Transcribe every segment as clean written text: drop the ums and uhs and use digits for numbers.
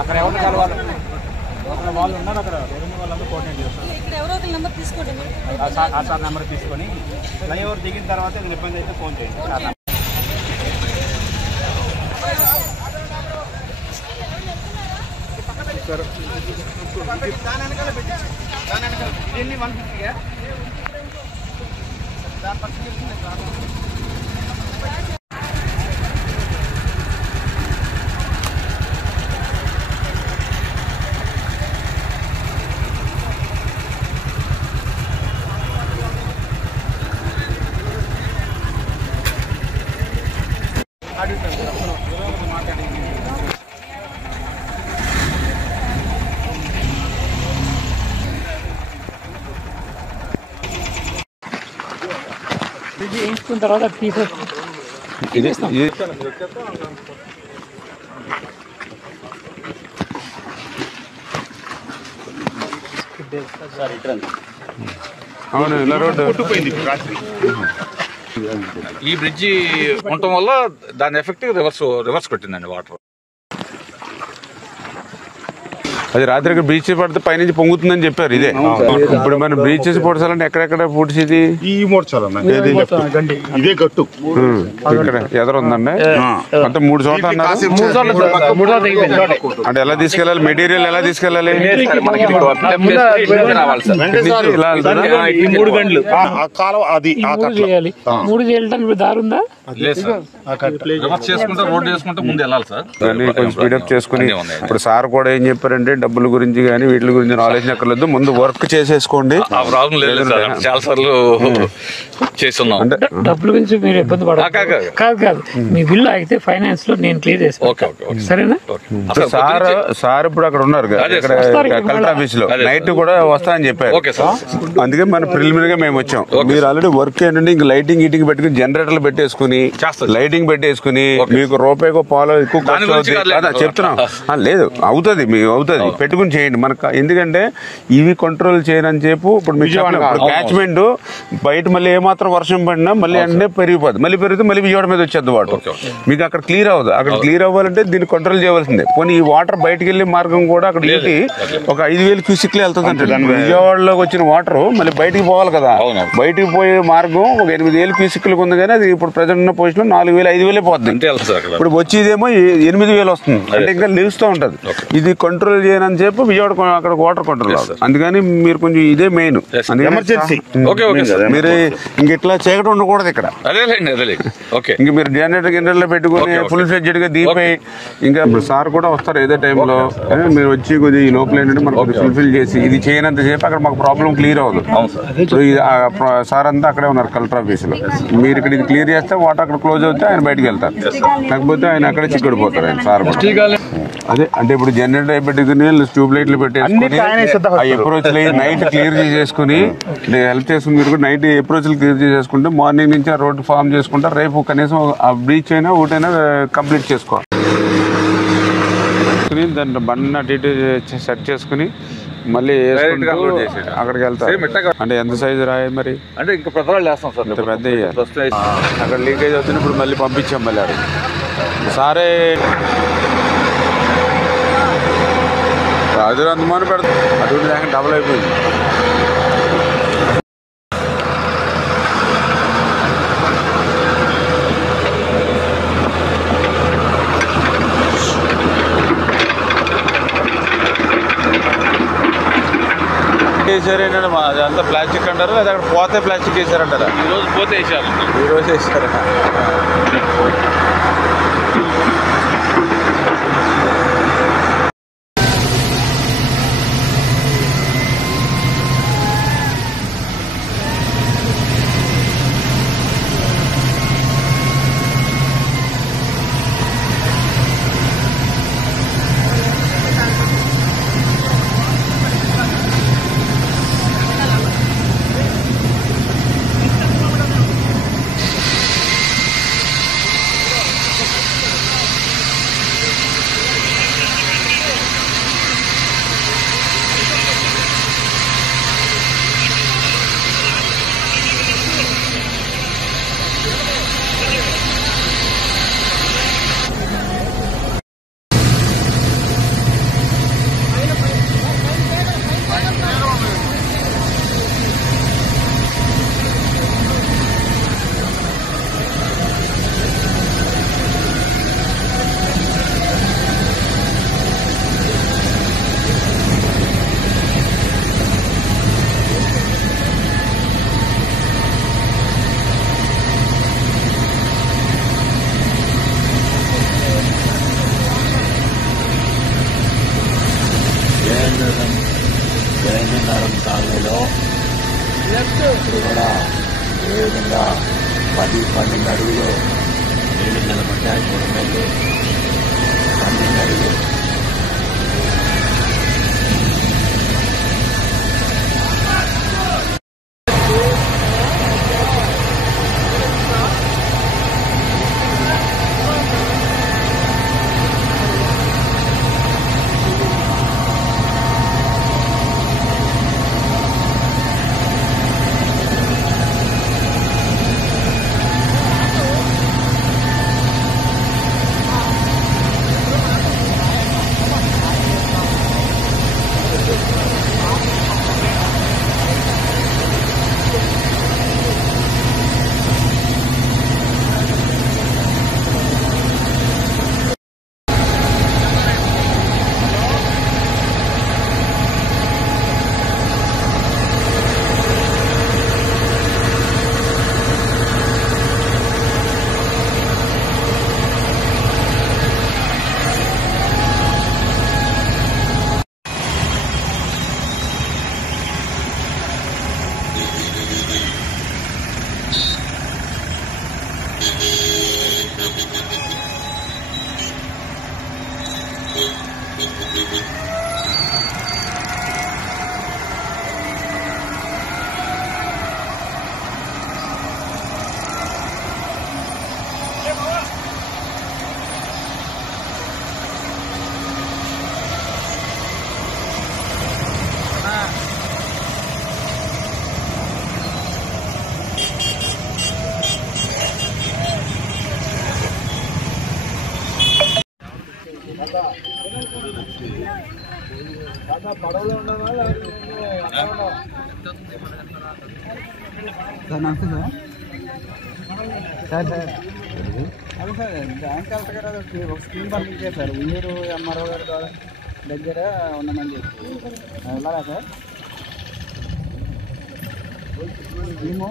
అక్కడ ఎవరు కలవాలి వాళ్ళు ఉన్నారు అక్కడ వాళ్ళందరూ కోఆర్డినేట్ చేస్తారు. ఆ సార్ నెంబర్ తీసుకొని ఫ్లైఓవర్ దిగిన తర్వాత ఏదైనా ఇబ్బంది అయితే ఫోన్ చేయండి. దాని వెనకాల పెట్టి దాని వెనకాల దీన్ని 150గా దాని పక్కన వేయించుకున్న తర్వాత తీసేస్తాం. అవును, ఇలా రోడ్డు ఈ బ్రిడ్జి ఉండటం వల్ల దాని ఎఫెక్ట్ రివర్స్ కొట్టిందండి వాటర్. అది రాత్రికి బీచ్ పడితే పైనుంచి పొంగుతుందని చెప్పారు. ఇదే ఇప్పుడు మనం బీచెస్ పొడచాలంటే ఎక్కడెక్కడ పొడిచేది ఈ ఇదే గట్టు ఇక్కడ ఎదరుందండి. అంటే 3 చోట్ల అన్నారు. అంటే ఎలా తీసుకెళ్ళాలి, మెటీరియల్ ఎలా తీసుకెళ్ళాలి? కొంచెం స్పీడప్ చేసుకుని ఇప్పుడు సార్ కూడా ఏం చెప్పారంటే డబ్బుల గురించి కానీ వీటి గురించి ఆలోచన అక్కర్లేదు, ముందు వర్క్ చేసేసుకోండి. చాలా సార్లు చేస్తున్నాం. అంటే డబ్బుల గురించి మీరు ఇబ్బంది పడాలి కాదు. మీ బిల్లు అయితే ఫైనాన్స్ లో నేను క్లియర్ చేస్తాను. సరేనా? సార్ ఇప్పుడు అక్కడ ఉన్నారు కలెక్టర్ ఆఫీస్ లో, నైట్ కూడా వస్తానని చెప్పారు. అందుకే మన ప్రిలిమినరీగా మేము వచ్చాం. మీరు ఆల్రెడీ వర్క్ ఏంటంటే ఇంక లైటింగ్ హీటింగ్ పెట్టుకుని జనరేటర్లు పెట్టేసుకుని లైటింగ్ పెట్టేసుకుని మీకు రూపాయికో పాలో ఎక్కువ చెప్తున్నాం. లేదు అవుతుంది, మీకు అవుతుంది, పెట్టుకుని చేయండి. మనకు ఎందుకంటే ఇవి కంట్రోల్ చేయనని చెప్పు. ఇప్పుడు క్యాచ్మెంట్ బయట మళ్ళీ ఏమాత్రం వర్షం పడినా మళ్ళీ అంటే పెరిగిపోతుంది, మళ్ళీ పెరిగితే మళ్ళీ విజయవాడ మీద వచ్చేది వాటర్. మీకు అక్కడ క్లియర్ అవ్వదు. అక్కడ క్లియర్ అవ్వాలంటే దీన్ని కంట్రోల్ చేయవలసిందే. పోనీ ఈ వాటర్ బయటకు వెళ్ళే మార్గం కూడా అక్కడ ఏంటి ఒక 5,000 క్యూసిక్లు వెళ్తుంది అంటే విజయవాడలోకి వచ్చిన వాటర్ మళ్ళీ బయటికి పోవాలి కదా. బయటికి పోయే మార్గం ఒక 8,000 క్యూసిక్లకు ఉంది, కానీ అది ఇప్పుడు ప్రజెంట్ ఉన్న పొజిషన్ 4,000 5,000 పోతుంది. ఇప్పుడు వచ్చేదేమో 8,000 వస్తుంది, అంటే ఇంకా నిలుస్తూ ఉంటది. ఇది కంట్రోల్ చేయనని చెప్పి విజయవాడ అక్కడ వాటర్ కంట్రోల్ అవుతుంది. అందుకని మీరు కొంచెం ఇదే మెయిన్ మీరు ఇంక ఇట్లా చీకటి ఉండకూడదు ఇక్కడ. ఇంక మీరు జనరేటర్ పెట్టుకుని ఫుల్ ఫ్లెడ్జెడ్ గా దీపై ఇంకా సార్ కూడా వస్తారు ఏదో టైంలో. మీరు వచ్చి కొద్దిగా ఈ లోపల ఏంటంటే మనకు ఫుల్ఫిల్ చేసి ఇది చేయనంత సేపు అక్కడ మాకు ప్రాబ్లం క్లియర్ అవ్వదు. ఇప్పుడు సార్ అంతా అక్కడే ఉన్నారు కలెక్టర్ ఆఫీస్ లో. మీరు ఇక్కడ ఇది క్లియర్ చేస్తే వాటర్ అక్కడ క్లోజ్ అవుతే ఆయన బయటకు వెళ్తారు, లేకపోతే ఆయన అక్కడే చిక్కుడిపోతారు ఆయన సార్. అదే అంటే ఇప్పుడు జనరేటర్ పెట్టుకుని ట్యూబ్ లైట్లు పెట్టేసుకుని ఆ అప్రోచ్ నైట్ క్లియర్ చేసేసుకుని హెల్ప్ చేసుకుని మీరు కూడా నైట్ అప్రోచ్లు క్లియర్ చేసేసుకుంటే మార్నింగ్ నుంచి ఆ రోడ్ ఫామ్ చేసుకుంటారు. రేపు కనీసం ఆ బ్రీచ్ అయినా ఒకటైనా కంప్లీట్ చేసుకోవాలి. దాంట్లో బండి అటు ఇటు సెట్ చేసుకుని మళ్ళీ అక్కడికి వెళ్తారు. అంటే ఎంత సైజు రాయి మరి? అంటే ఇంకా పెద్దవాళ్ళు వేస్తాం సార్, ఇంత పెద్ద అక్కడ లీకేజ్ అవుతుంది. ఇప్పుడు మళ్ళీ పంపించాం మళ్ళీ అక్కడ సారే అది అందుమని పెడతాం. అటువంటి దాకా డబుల్ అయిపోయింది. వేసారు ఏంటంటే అదంతా ప్లాస్టిక్ అంటారు, అది అక్కడ పోతే ప్లాస్టిక్ వేసారంటారా? ఈరోజు పోతే వేసారు, ఈరోజు వేసారా? ఇప్పుడు కూడా ఏ విధంగా 10-12 అడుగులు నీళ్లు నిలబడ్డాయి. 3 మైళ్ళు 12 అడుగులు. అదే సార్ జాయింట్ కలెక్టర్ గారు ఒక స్కీమ్ పంపించారు సార్. ఉయ్యూరు ఎంఆర్ఓ గారి దగ్గర ఉన్నామని చెప్పి వెళ్ళాలా సార్? మేము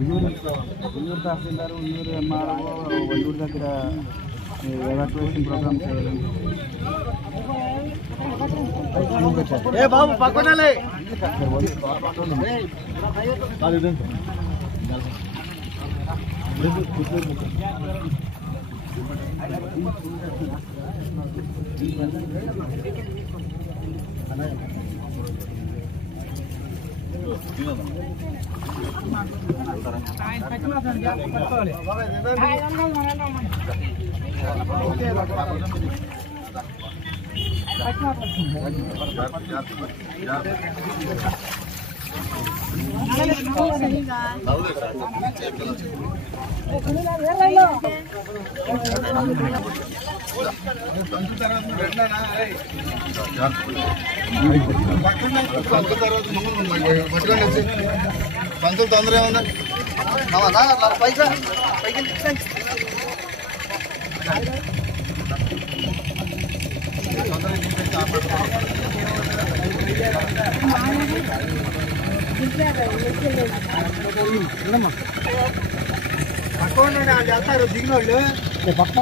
ఉయ్యూరు తహసీల్దార్, ఉయ్యూరు ఎంఆర్ఓ, వల్లూరు దగ్గర ఎవాక్యుయేషన్ ప్రోగ్రామ్ చేయాలి. బాబు పక్కనే పంతులు తొందర ఏముందా పైసా పైకి పక్కన చేస్తారు దిగినోళ్ళు పక్క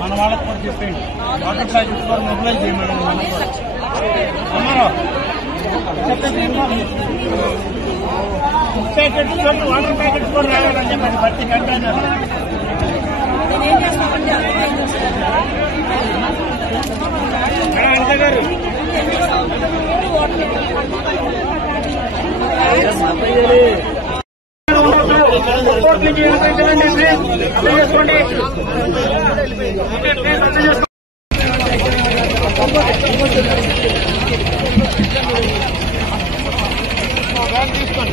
మన వాళ్ళకి కూడా చెప్పండి. వాటర్ ప్యాకెట్స్ కూడా మొబైల్ చేయమని ప్యాకెట్స్ వాటర్ ప్యాకెట్స్ కూడా రావాలని చెప్పండి. ప్రతి కంటైనర్ గారు తీసుకోండి.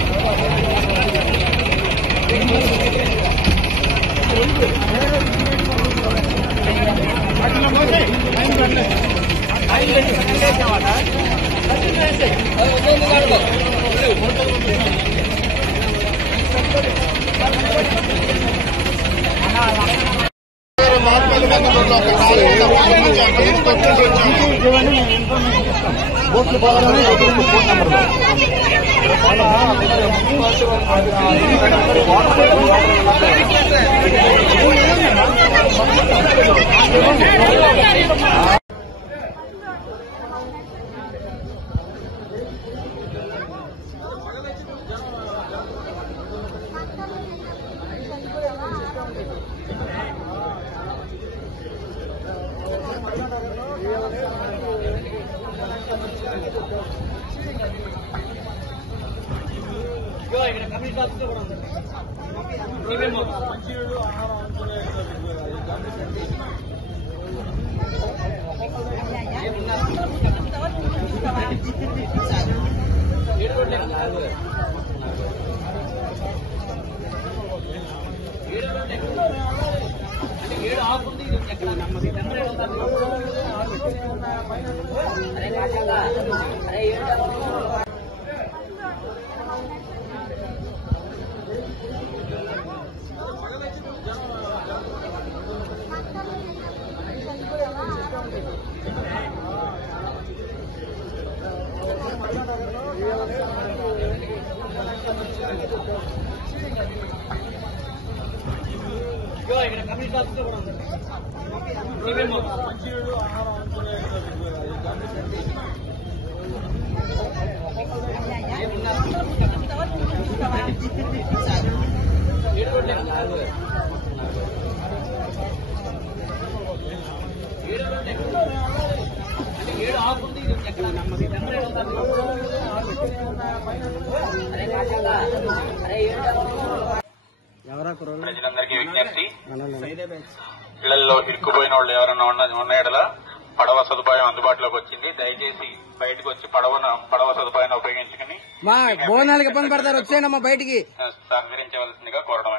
ప్రజలందరికీ విజ్ఞప్తి, ఇళ్లలో ఇరుక్కుపోయిన వాళ్ళు ఎవరైనా ఉన్న ఎడల పడవ సదుపాయం అందుబాటులోకి వచ్చింది. దయచేసి బయటకు వచ్చి పడవ సదుపాయాన్ని ఉపయోగించుకుని భోజనాలకు ఇబ్బంది పడతారు, వచ్చేనమ్మా బయటికి సహకరించవలసిందిగా కోరడం.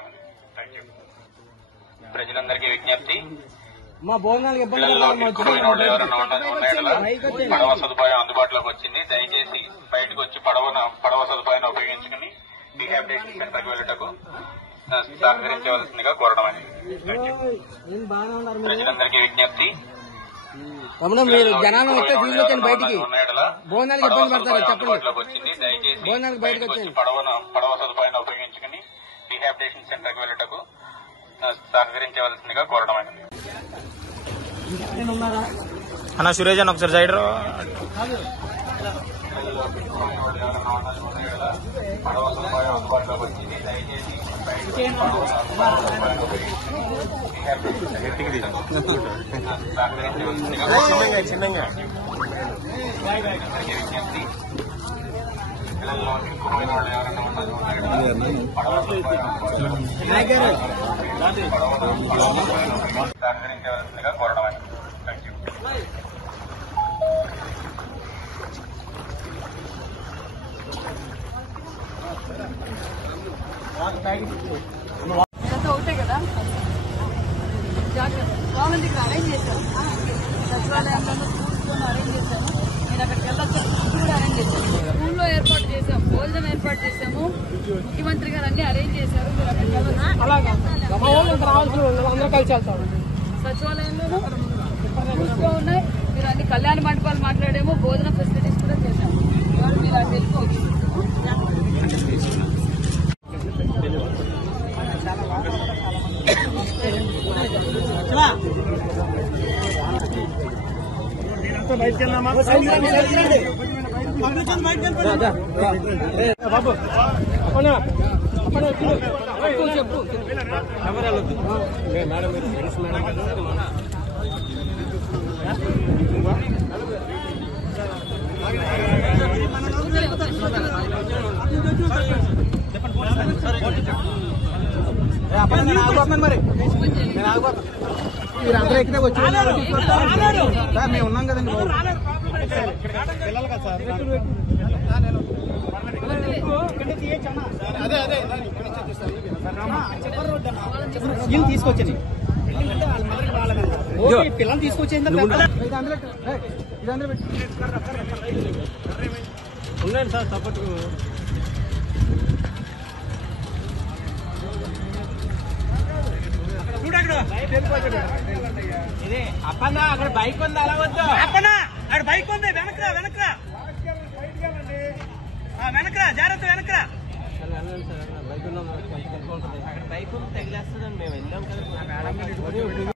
ప్రజలందరికీ విజ్ఞప్తి, ఇళ్లలో ఇరుక్కుపోయిన వాళ్ళు ఎవరైనా ఉన్న ఎడల పడవ సదుపాయం అందుబాటులోకి వచ్చింది. దయచేసి బయటకు వచ్చి పడవ సదుపాయాన్ని ఉపయోగించుకుని రీహాబిలిటేషన్ సెంటర్కి వెళ్ళటకు సహకరించవలసిందిగా కోరడం. ప్రజలందరికీ విజ్ఞప్తి, మీరు జనాలు వస్తే తీసుకొచ్చాను బయటికి, భోజనాలకు ఇబ్బంది పడతారు చెప్పండి, వచ్చింది. దయచేసి భోజనాలకు బయటకు వచ్చాను పడవ సదుపాయాన్ని ఉపయోగించుకుని రీహాబిలిటేషన్ సెంటర్కి వెళ్ళటకు సహకరించవలసిందిగా కోరడం. అన్న సురేష్ అని ఒకసారి సైడ్ పడవ సదుపాయం అందుబాటులోకి వచ్చింది. దయచేసి చిన్నగా విజ్ఞప్తి, ఇళ్లలో ఇరుక్కుపోయిన వాళ్ళు ఎవరైనా పడవ సహకరించవలసిందిగా కోరడం. ఒకటే కదా గవర్నమెంట్కి అరేంజ్ చేశాను, సచివాలయంలో స్కూల్స్లో అరేంజ్ చేశాను, నేను అక్కడికి వెళ్ళొచ్చు కూడా అరేంజ్ చేశాను, స్కూల్లో ఏర్పాటు చేశాము, భోజనం ఏర్పాటు చేశాము, ముఖ్యమంత్రి గారు అన్ని అరేంజ్ చేశారు, మీరు అక్కడికి వెళ్ళొచ్చు. సచివాలయంలో స్కూల్స్లో ఉన్నాయి, మీరు అన్ని కళ్యాణ మండపాలు మాట్లాడేమో, భోజన ఫెసిలిటీస్ కూడా చేశాము. మీరు అది వెళ్ళిపోవచ్చు. మరి మీరందరూ ఎక్కితే వచ్చి మేము ఉన్నాం కదండి తీసుకొచ్చింది పిల్లలు తీసుకొచ్చేందా ఉండండి సార్ సపోర్ట్ ఇదే అప్పన్నా అక్కడ బైక్ ఉంది అలా వద్దు అప్పన్నా అక్కడ బైక్ ఉంది వెనకరా వెనకరా వెనకరా జాగ్రత్త వెనకరా బైక్ అక్కడ బైక్ తగిలేస్తుందండి మేము వెళ్ళాం కదా.